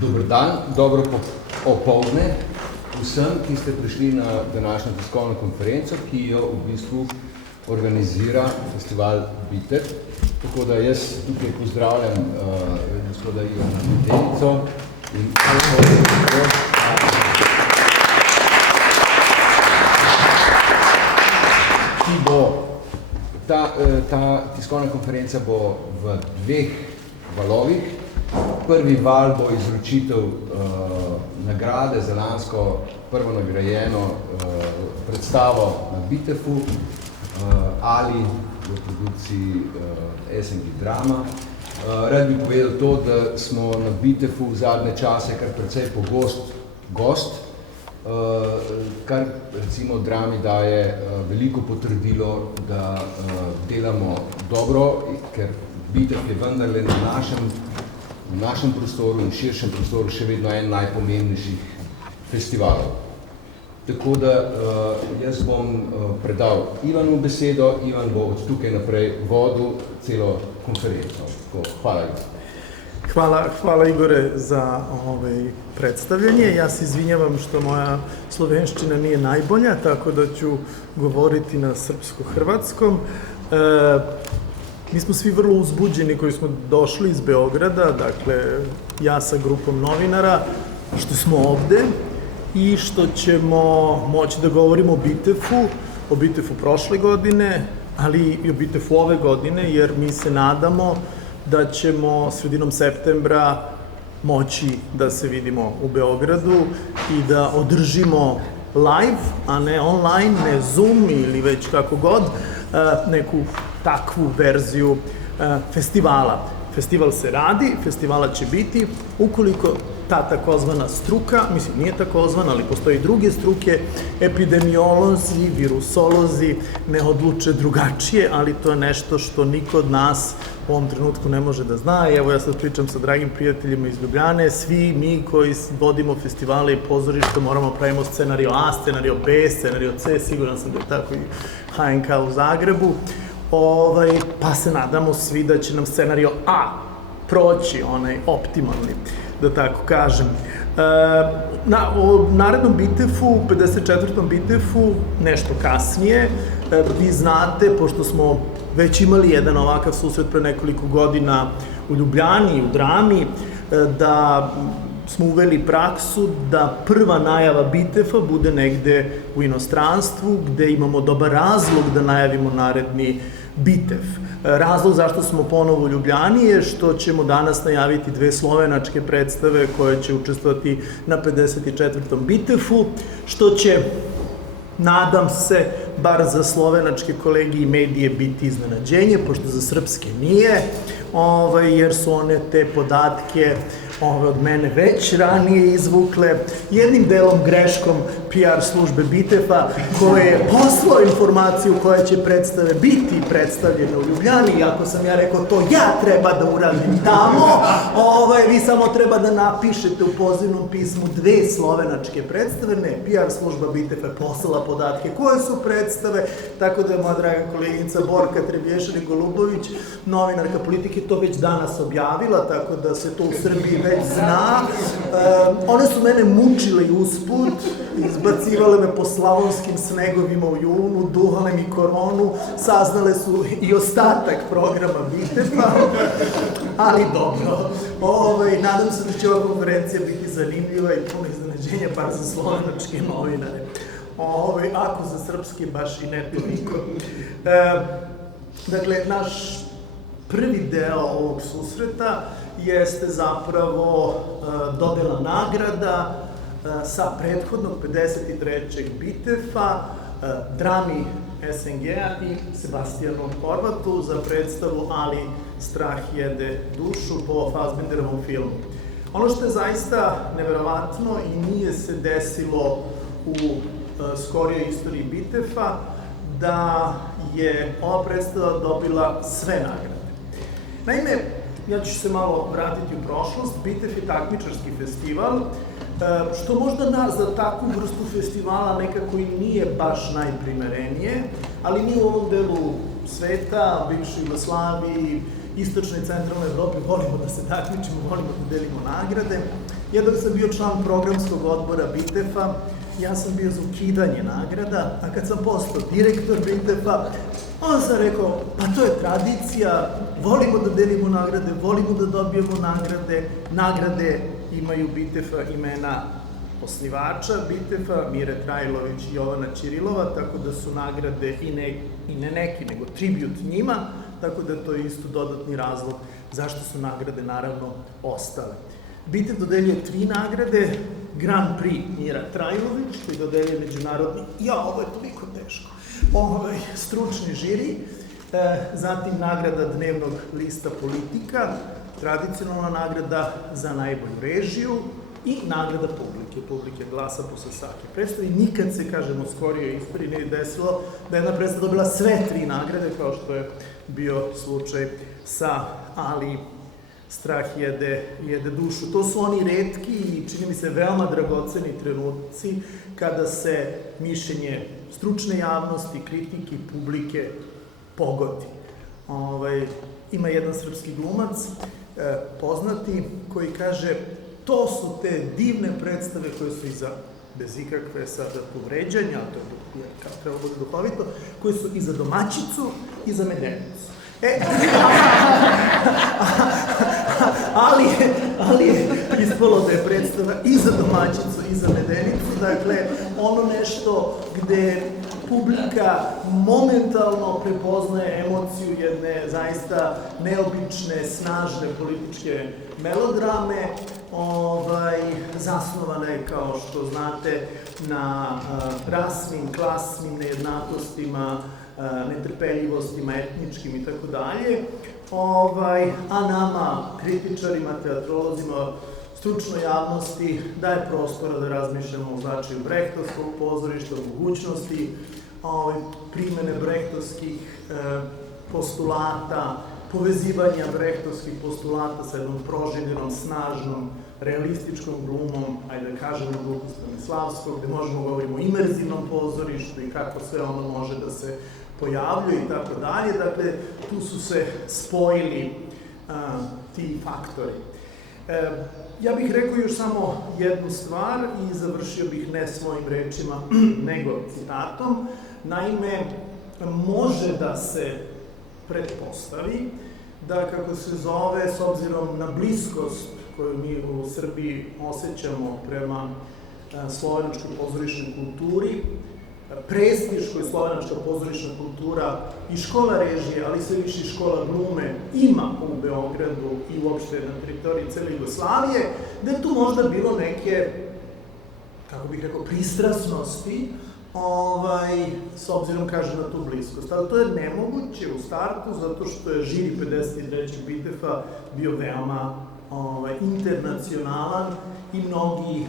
Dober dan, dobro opoldne vsem, ki ste prišli na današnjo tiskovno konferenco, ki jo v bistvu organizira festival Bitef. Tako da jaz tukaj pozdravljam gospoda Ivana Medenico in ki bo, ta tiskovna konferenca bo v dveh valovih. Prvi val bo izročitev nagrade za lansko prvo nagrajeno predstavo na Bitefu ali v produkciji SNG Drama. Rad bi povedal to, da smo na Bitefu v zadnje čase kar precej pogost gost, kar recimo Drami daje veliko potrdilo, da delamo dobro, ker Bitef je vendarle v našem prostoru in širšem prostoru še vedno en najpomembnejših festivalov. Tako da jaz bom predal Ivanu besedo, Ivan bo od tukaj naprej vodil celo konferenco. Hvala, Ivan. Hvala Igore za predstavljanje. Ja se izvinjavam što moja slovenščina nije najbolja, tako da ću govoriti na srpsko-hrvatskom. Mi smo svi vrlo uzbuđeni koji smo došli iz Beograda, dakle ja sa grupom novinara, što smo ovde i što ćemo moći da govorimo o Bitefu prošle godine, ali i o Bitefu ove godine, jer mi se nadamo da ćemo sredinom septembra moći da se vidimo u Beogradu i da održimo live, a ne online, ne Zoom ili već kako god, neku takvu verziju festivala. Festival se radi, festivala će biti, ukoliko ta takozvana struka, mislim nije takozvana, ali postoji druge struke, epidemiolozi, virusolozi ne odluče drugačije, ali to je nešto što niko od nas u ovom trenutku ne može da zna. I evo ja sad pričam sa dragim prijateljima iz Ljubljane, svi mi koji vodimo festivale i pozorište moramo pravimo scenario A, scenario B, scenario C, siguran sam da je tako i HNK u Zagrebu. Pa se nadamo svi da će nam scenario A proći, onaj optimalni, da tako kažem. O narednom Bitefu, 54. Bitefu, nešto kasnije, vi znate, pošto smo već imali jedan ovakav susret pre nekoliko godina u Ljubljani, u Drami, da smo uveli praksu da prva najava Bitefa bude negde u inostranstvu, gde imamo dobar razlog da najavimo naredni Bitef. Razlog zašto smo ponovo u Ljubljani je što ćemo danas najaviti dve slovenačke predstave koje će učestvovati na 54. Bitefu, što će, nadam se, bar za slovenačke kolege i medije biti iznenađenje, pošto za srpske nije, jer su one te podatke od mene već ranije izvukle, jednim delom greškom PR službe Bitefa, koje je poslao informaciju koja će predstave biti predstavljene u Ljubljani, i ako sam ja rekao to ja treba da uradim tamo, vi samo treba da napišete u pozivnom pismu dve slovenačke predstave, ne, PR služba Bitefa je poslala podatke koje su predstave, tako da je moja draga koleginica Borka Trebješari-Golubović, novinarka Politike, to već danas objavila, tako da se to u Srbiji već zna. One su mene mučile i usput, izbacivale me po slavonskim snegovima u junu, duhale mi koronu, saznale su i ostatak programa Bitefa, ali dobro. Nadam se da će ova konferencija biti zanimljiva i puno iznenađenja, bar za slovenačke novinare. Ako za srpske baš i ne toliko. Dakle, naš prvi deo ovog susreta jeste zapravo dodela nagrada sa prethodnog 53. Bitefa, Drami SNG-a i Sebastijanu Horvatu za predstavu Ali strah jede dušu po Fassbinderovom filmu. Ono što je zaista neverovatno i nije se desilo u skorijoj istoriji Bitefa, da je ova predstava dobila sve nagrade. Naime, ja ću se malo vratiti u prošlost. Bitef je takmičarski festival, što možda za takvu vrstu festivala nekako i nije baš najprimerenije, ali mi u ovom delu sveta, bivšoj Jugoslaviji istočnoj i centralnoj Evropi volimo da se takmičimo, volimo da delimo nagrade. Ja dok sam bio član programskog odbora BITEF-a, ja sam bio za ukidanje nagrada, a kad sam postao direktor BITEF-a, onda sam rekao, pa to je tradicija, volimo da delimo nagrade, volimo da dobijemo nagrade, nagrade imaju BITEF-a imena osnivača BITEF-a, Mire Trajlović i Jovana Ćirilova, tako da su nagrade i ne neki, nego tribut njima, tako da to je isto dodatni razlog zašto su nagrade naravno ostale. BITEF dodeljuje 3 nagrade, Grand Prix Mira Trajlović, koji dodeljuje međunarodni, ovo je toliko teško, stručni žiri, zatim nagrada Dnevnog lista Politika, tradicionalna nagrada za najbolju režiju i nagrada publike glasa posle svake predstave. Nikad se, kažemo, u skorijoj istoriji nije desilo da jedna predstava dobila sve 3 nagrade, kao što je bio slučaj sa Ali strah jede dušu. To su oni retki i, čini mi se, veoma dragoceni trenuci kada se mišljenje stručne javnosti, kritike i publike pogodi. Ima jedan srpski glumac, poznati, koji kaže: to su te divne predstave koje su bez ikakve sada povređanja, to je kao trebalo biti duhovito, koje su i za domaćicu i za medenicu. Ali je ispalo da je predstava i za domaćicu i za medenicu, dakle, ono nešto gde publika momentalno prepoznaje emociju jedne zaista neobične, snažne političke melodrame, zasnovane, kao što znate, na rasnim, klasnim nejednakostima, netrpeljivostima, etničkim i tako dalje, a nama, kritičarima, teatrolozima, stručnoj javnosti, daje prostora da razmišljamo o značaju brehtovskog pozorišta, o mogućnosti primene brehtovskih postulata, povezivanja brehtovskih postulata sa jednom proživljenom, snažnom, realističkom glumom, ajde da kažemo glumu Stanislavskog, gde možemo govoriti o imerzivnom pozorištu i kako sve ono može da se pojavljuje i tako dalje. Dakle, tu su se spojili ti faktori. Ja bih rekao još samo jednu stvar i završio bih ne svojim rečima, nego citatom. Naime, može da se pretpostavi da, kako se zove, s obzirom na bliskost koju mi u Srbiji osjećamo prema slovenačkoj pozorišnoj kulturi, prestiž koju slovenačka pozorišna kultura i škola režije, ali sve više i škola glume ima u Beogradu i uopšte na teritoriji cele Jugoslavije, da je tu možda bilo neke, kako bih rekao, pristrasnosti, s obzirom, kaže, na tu bliskost. Ali to je nemoguće u startu, zato što je žiri 53. BITEF-a bio veoma internacionalan i mnogi,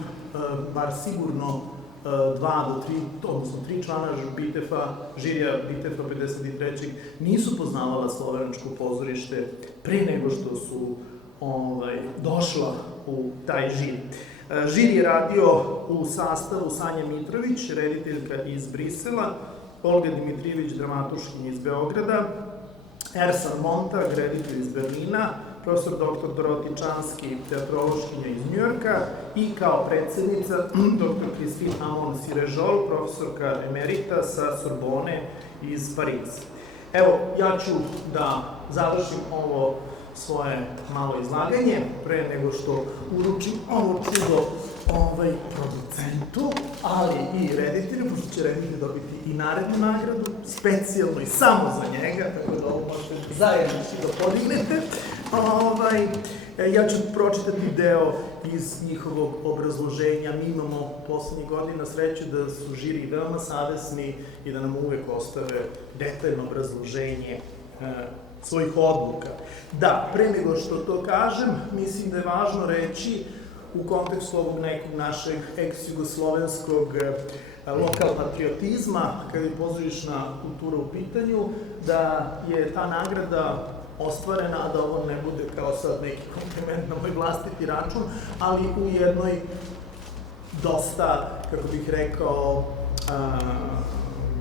bar sigurno, 2 do 3, odnosno 3 člana BITEF-a, žirija BITEF-a 53. nisu poznavala slovenačko pozorište pre nego što su došla u taj žiri. Žiri je radio u sastavu Sanja Mitrović, rediteljka iz Brisela, Olga Dimitrijević, dramatuškinja iz Beograda, Ersan Montag, reditelj iz Berlina, profesor dr. Doroti Čanski, teatrološkinja iz Njujorka i kao predsednica dr. Christine Amon-Sirežol, profesorka emerita sa Sorbone iz Pariza. Evo, ja ću da završim ovo svoje malo izlaganje, pre nego što uručim ovo čudo producentu, ali i reditelju, pošto će reditelj dobiti i narednu nagradu, specijalno i samo za njega, tako da ovo možete zajednički da podignete. Ja ću pročitati deo iz njihovog obrazloženja. Mi imamo poslednjih godina sreću da su žiri veoma savesni i da nam uvek ostave detaljno obrazloženje svojih odluka. Da, pre nego što to kažem, mislim da je važno reći u kontekstu ovog nekog našeg ex-jugoslovenskog lokal patriotizma, kada je pozorišna kultura u pitanju, da je ta nagrada ostvarena, a da ovo ne bude kao sad neki kompliment na moj vlastiti račun, ali u jednoj dosta, kako bih rekao,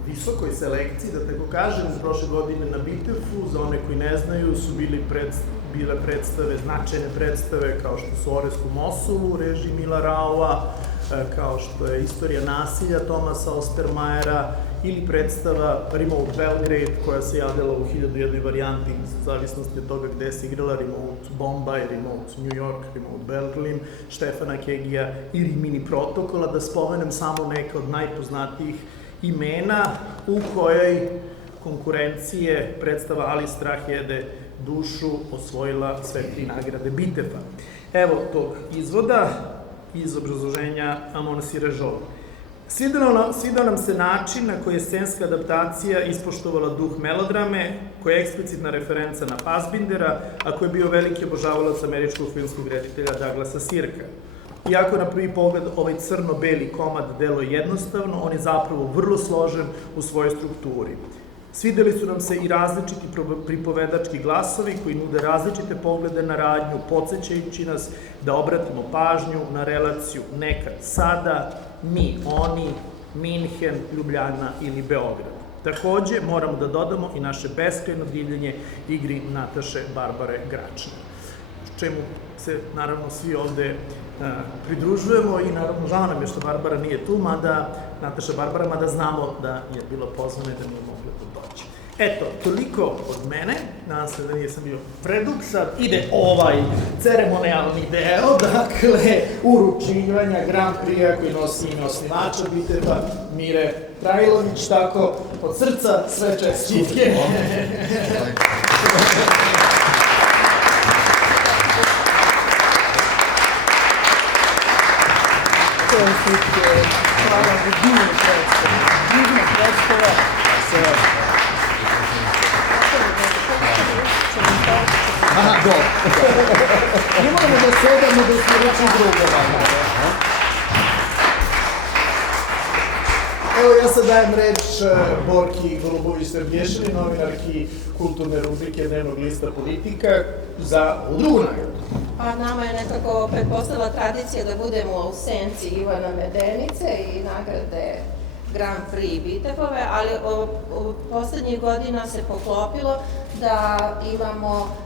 visokoj selekciji, da tako kažem. Prošle godine na Bitefu, za one koji ne znaju, su bile predstave, značajne predstave kao što su Orest u Mosulu, režiji Mila Raua, kao što je Istorija nasilja Tomasa Ostermajera, ili predstava Remote Belgrade, koja se javljala u 1001 varijanti, u zavisnosti od toga gde se igrala, Remote Bombay, Remote New York, Remote Berlin, Štefana Kegija i Rimini protokola, da spomenem samo neka od najpoznatijih imena u kojoj konkurencije predstava Ali strah jede dušu osvojila sve 3 nagrade Bitefa. Evo tog izvoda iz obrazloženja Amona Sirežova. Svidao nam se način na koji je scenska adaptacija ispoštovala duh melodrame, koja je eksplicitna referenca na Fassbindera, a koji je bio veliki obožavalac američkog filmskog reditelja Douglasa Sirka. Iako na prvi pogled ovaj crno-beli komad deluje jednostavno, on je zapravo vrlo složen u svojoj strukturi. Svideli su nam se i različiti pripovedački glasovi koji nude različite poglede na radnju, podsjećajući nas da obratimo pažnju na relaciju nekad sada, mi, oni, Minhen, Ljubljana ili Beograd. Takođe, moramo da dodamo i naše beskrajno divljenje igri Nataše Barbare Gračner, čemu se naravno svi ovde pridružujemo i naravno žao nam je što Barbara nije tu, Nataša Barbara, mada znamo da je bila pozvana i da nije mogla da doći. Eto, toliko od mene, nadam se da nisam bio predug, sad ide ovaj ceremonijalni deo, dakle, uručivanja Grand Prix-a koji nosi ime osnivača Bitefa, Mire Trajlović, tako, od srca sve čestitke. Hvala za divnu predstavu. Divna predstava. Aha, dobro. Ne moramo da sedamo da smo reći drugo. Evo, ja sad dajem reč Borki Golubović-Srblješini, novinarki kulturne rubrike Dnevnog lista Politika, za drugu nagradu. A nama je nekako pretpostavila tradicija da budemo u senci Ivana Medenice i nagrade Grand Prix Bitefove, ali poslednjih godina se poklopilo da imamo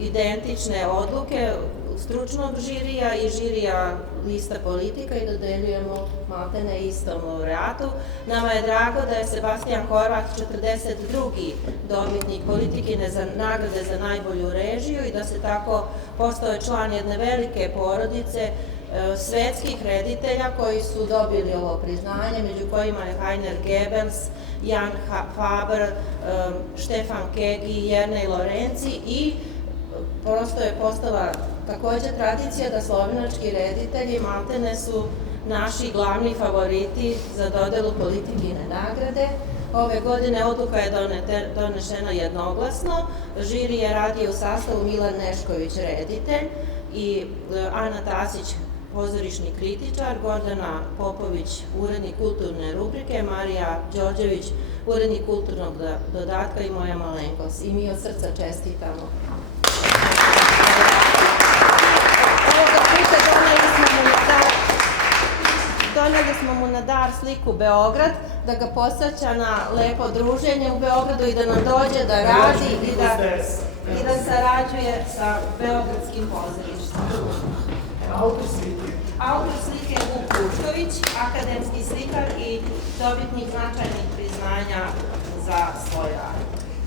identične odluke stručnog žirija i žirija lista Politika i dodeljujemo maltene istom laureatu. Nama je drago da je Sebastijan Horvat 42. dobitnik Politikine nagrade za najbolju režiju i da se tako postao član jedne velike porodice svetskih reditelja koji su dobili ovo priznanje, među kojima je Heiner Goebbels, Jan Faber, Štefan Kegi, Jernej Lorenci i prosto je postala takođe tradicija da slovenački reditelji maltene su naši glavni favoriti za dodelu Politikine nagrade. Ove godine odluka je donešena jednoglasno. Žiri je radio u sastavu Milan Nešković, reditelj, i Ana Tasić, pozorišni kritičar, Gordana Popović, urednik kulturne rubrike, Marija Đorđević, urednik kulturnog dodatka i moja malenkost. I mi od srca čestitamo. Ovoga puta doneli smo mu na dar sliku Beograd, da ga podsjeća na lepo druženje u Beogradu i da nam dođe da radi i da sarađuje sa beogradskim pozorištem. Autor slike je Vuk Pušković, akademski slikar i dobitnik značajnih priznanja za svoj rad.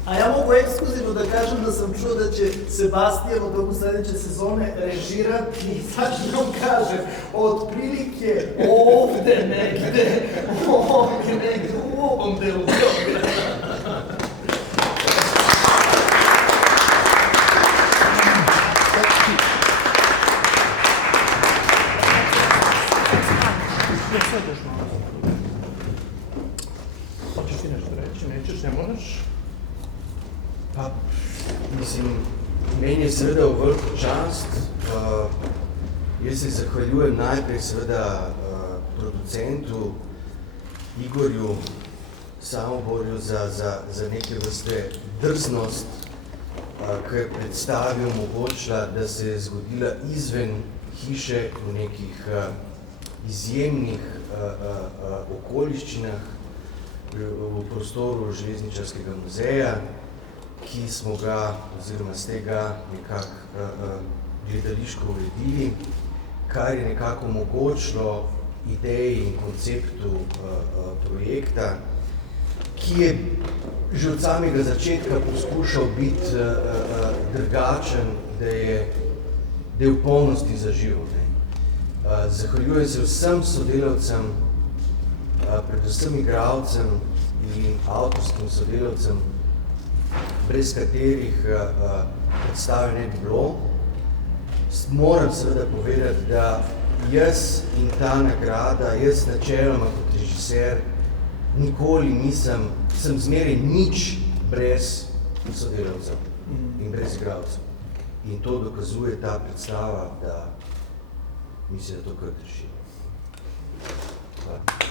A ja mogu ekskluzivno da kažem da sam čuo da će Sebastijan u toku sledeće sezone režirati, sad ću vam kažem, otprilike ovde negde, u ovom delu Beograda. Hoćeš ti nešto reći? Nećeš, ne moraš? Pa, mislim, meni je seveda veliko čast. Jaz se zahvaljujem najprej seveda producentu Igorju Samoborju za neke vrste drznost, ki je predstavil, omogočila, da se je zgodila izven hiše v nekih izjemnih okoliščinah v prostoru Železničarskega muzeja, ki smo ga, oziroma ste ga nekako gledališko uredili, kar je nekako omogočilo ideji in konceptu projekta, ki je že od samega začetka poskušal biti drugačen, da je v polnosti zaživel. Zahvaljujem se vsem sodelavcem, predvsem igralcem in avtorskim sodelavcem, brez katerih predstave ne bi bilo. Moram seveda povedati, da jaz in ta nagrada, jaz načeloma kot režiser, nikoli sem zmeraj nič brez sodelavcev in brez igralcev. In to dokazuje ta predstava, da mislim, da to kar drži. Hvala.